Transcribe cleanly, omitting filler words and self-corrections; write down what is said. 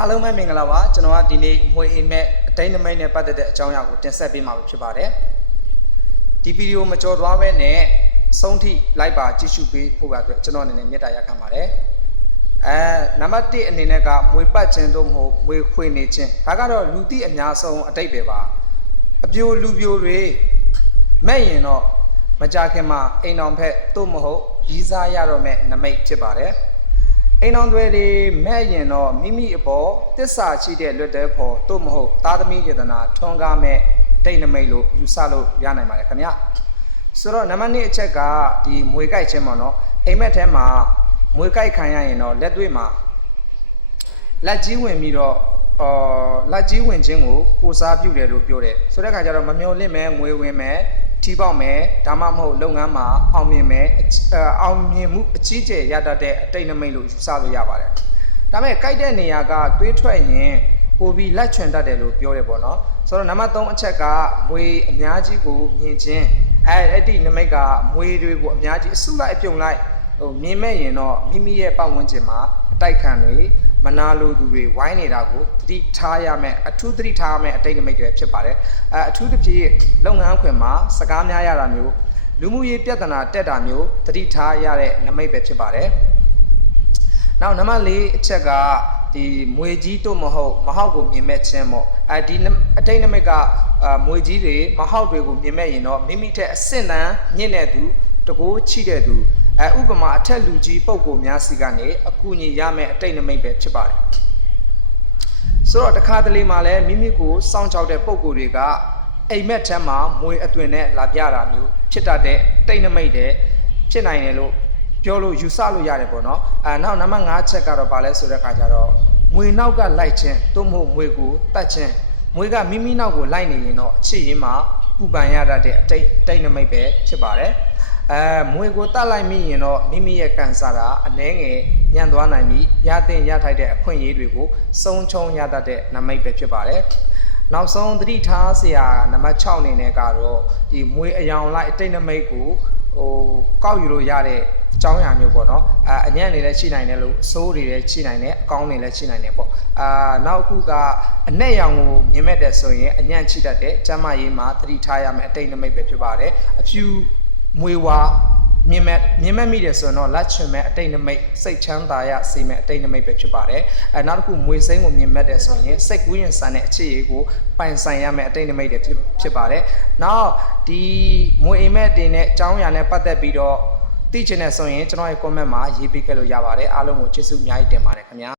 အားလုံးပဲမင်္ဂလာပါကျွန်တော်ကဒီနေ့မွေအိမ်မက်အတိုင်းနမိတ်နဲ့ပတ်သက်တဲ့အကြောင်းအရာကိုတင်ဆက်ပေးမှာဖြစ်ပါတယ်ဒီဗီဒီယိုမကြော်သွားပဲနဲ့အဆုံးထိလိုက်ပါကြည့်ရှုပေးဖို့အတွက်ကျွန်တော်အနေနဲ့မေတ္တာရပ်ခံပါတယ်နံပါတ်1အနေနဲ့ကမွေပတ်ခြင်းတို့မဟုတ်မွေခွေနေခြင်းဒါကတော့လူသိအများဆုံးအတိတ်ပဲပါအပြိုလူပြိုတွေမဲ့ရင်တော့မကြခင်မှာအိမ်တော်ဖက်တို့မဟုတ်ကြီးစားရတော့မဲ့နမိတ်ဖြစ်ပါတယ်အိမ်တော်တွေမဲ့ရင်တော့မိမိအပေါ်တစ္ဆာရှိတဲ့လွတ်တဲ့ဖို့တို့မဟုတ်သားသမီးယတနာထွန်းကားမဲ့အတိတ်နမိတ်လို့ယူဆလို့ရနိုင်ပါတယ်ခင်ဗျဆိုတော့နံပါတ်2အချက်ကဒီမွေကြိုက်ခြင်းပေါ့နော်အိမ်မက်ထဲမှာမွေကြိုက်ခံရရင်တော့လက်တွေ့မှာလက်ကြီးဝင်ပြီးတော့လက်ကြီးဝင်ခြင်းကိုစားပြုတယ်လို့ပြောတယ်ဆိုတဲ့အခါကျတော့မမျော်လင့်မဲ့ငွေဝင်မဲ့ထီပေါက်မယ်ဒါမှမဟုတ်လုပ်ငန်းမှာအောင်မြင်မယ်အောင်မြင်မှုအကြီးကျယ်ရတတ်တဲ့အတိတ်နမိတ်လို့ယူဆလို့ရပါတယ်ဒါပေမဲ့ကြိုက်တဲ့နေရာကတွေးထွက်ရင်ပိုပြီးလက်ချွန်တတ်တယ်လို့ပြောတယ်ပေါ့နော်ဆိုတော့နံပါတ်3အချက်ကမွေအများကြီးကိုမြင်ခြင်းအဲ့ဒီနမိတ်ကမွေတွေကိုအများကြီးအစုလိုက်အပြုံလိုက်မြင်မဲ့ရင်တော့မိမိရဲ့ပတ်ဝန်းကျင်မှာအတိုက်ခံတွေမနာလိုသူတွေဝိုင်းနေတာကိုသတိထားရမယ်အထူးသတိထားရမယ်အတိတ်နမိတ်တွေဖြစ်ပါတယ်အထူးသဖြင့်လုပ်ငန်းခွင်မှာစကားများရတာမျိုးလူမှုရေးပြဿနာတက်တာမျိုးသတိထားရတဲ့နမိတ်ပဲဖြစ်ပါတယ်နောက်နံပါတ်4အချက်ကဒီမွေကြီးတို့မဟုတ်ကိုမြင်မဲ့ခြင်းပေါ့ဒီအတိတ်နမိတ်ကမွေကြီးတွေမဟုတ်တွေကိုမြင်မဲ့ရင်တော့မိမိထက်အဆင့်တန်းမြင့်တဲ့သူတကိုးချိတဲ့သူဥပမာအထက်လူကြီးပုံကိုများစီကနေအကူအညီရမယ်အတိတ်နမိတ်ပဲဖြစ်ပါတယ်ဆိုတော့တခါတလေမှာလည်းမိမိကိုစောင့်ကြောက်တဲ့ပုံကိုတွေကအိမ်မက်ထက်မှာမွေအသွင်နဲ့လာပြတာမျိုးဖြစ်တတ်တဲ့တိတ်နမိတ်တဲ့ဖြစ်နိုင်တယ်လို့ပြောလို့ယူဆလို့ရတယ်ပေါ့နော်နောက်နံပါတ်5ချက်ကတော့ဗာလဲဆိုတဲ့အခါကျတော့မွေနောက်ကလိုက်ခြင်းတို့မဟုတ်မွေကိုတတ်ခြင်းမွေကမိမိနောက်ကိုလိုက်နေရင်တော့အချစ်ရင်းမှာပူပန်ရတတ်တဲ့အတိတ်နမိတ်ပဲဖြစ်ပါတယ်မွေကိုတတ်လိုက်မိရင်တော့မိမိရဲ့ကန်ဆာတာအနှဲငယ်ညံ့သွားနိုင်ပြီးရတဲ့ရထိုက်တဲ့အခွင့်အရေးတွေကိုစုံချုံရတတ်တဲ့နမိတ်ပဲဖြစ်ပါတယ်နောက်ဆုံးသတိထားစရာနံပါတ်6အနေနဲ့ကတော့ဒီမွေအယောင်လိုက်အတိတ်နမိတ်ကိုကောက်ယူလို့ရတဲ့အကြောင်းအရာမျိုးပေါ့နော်အညံ့နေလည်းရှိနိုင်တယ်လို့အစိုးတွေလည်းရှိနိုင်တယ်အကောင်းတွေလည်းရှိနိုင်တယ်ပေါ့နောက်အခုကအနက်ရောင်ကိုမြင်မဲ့တယ်ဆိုရင်အညံ့ချိတတ်တဲ့ကျမ်းမာရေးမှာသတိထားရမယ့်အတိတ်နမိတ်ပဲဖြစ်ပါတယ်အဖြူမွေဝါမြင်မဲ့မိတယ်ဆိုတော့လက်ချွန်မဲ့အတိတ်နမိတ်စိတ်ချမ်းသာရစေမဲ့အတိတ်နမိတ်ပဲဖြစ်ပါတယ်နောက်တစ်ခုမွေစိမ့်ကိုမြင်မဲ့တယ်ဆိုရင်စိတ်ကူးရင်ဆန်တဲ့အခြေအရေးကိုပိုင်ဆိုင်ရမယ့်အတိတ်နမိတ်တွေဖြစ်ပါတယ်နောက်ဒီမွေအိမ်မက်တင်တဲ့အကြောင်းအရာနဲ့ပတ်သက်ပြီးတော့သိချင်တဲ့ဆိုရင်ကျွန်တော်ရဲ့ comment မှာရေးပေးခဲ့လို့ရပါတယ်အားလုံးကိုကျေးဇူးအများကြီးတင်ပါတယ်ခင်ဗျာ